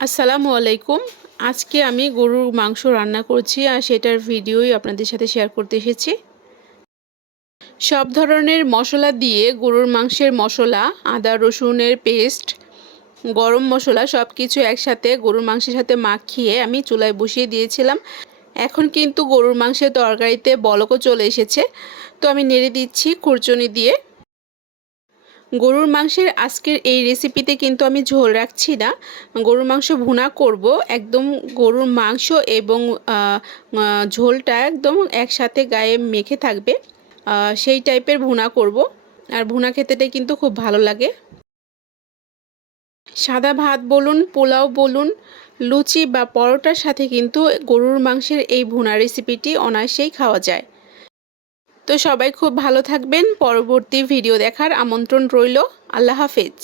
আসসালামু আলাইকুম। আজকে আমি গরুর মাংস রান্না করছি আর সেটার ভিডিওই আপনাদের সাথে শেয়ার করতে এসেছি। সব ধরনের মশলা দিয়ে গরুর মাংসের মশলা, আদা রসুনের পেস্ট, গরম মশলা সব কিছু একসাথে গরুর মাংসের সাথে মাখিয়ে আমি চুলায় বসিয়ে দিয়েছিলাম। এখন কিন্তু গরুর মাংসের তরকারিতে বলকও চলে এসেছে, তো আমি নেড়ে দিচ্ছি খুরচুনি দিয়ে। গরুর মাংসের আজকের এই রেসিপিতে কিন্তু আমি ঝোল রাখছি না, গরুর মাংস ভুনা করব। একদম গরুর মাংস এবং ঝোলটা একদম একসাথে গায়ে মেখে থাকবে, সেই টাইপের ভুনা করব। আর ভুনা খেতেটা কিন্তু খুব ভালো লাগে। সাদা ভাত বলুন, পোলাও বলুন, লুচি বা পরোটার সাথে কিন্তু গরুর মাংসের এই ভুনা রেসিপিটি অনায়াসেই খাওয়া যায়। তো সবাই খুব ভালো থাকবেন। পরবর্তী ভিডিও দেখার আমন্ত্রণ রইল। আল্লাহ হাফেজ।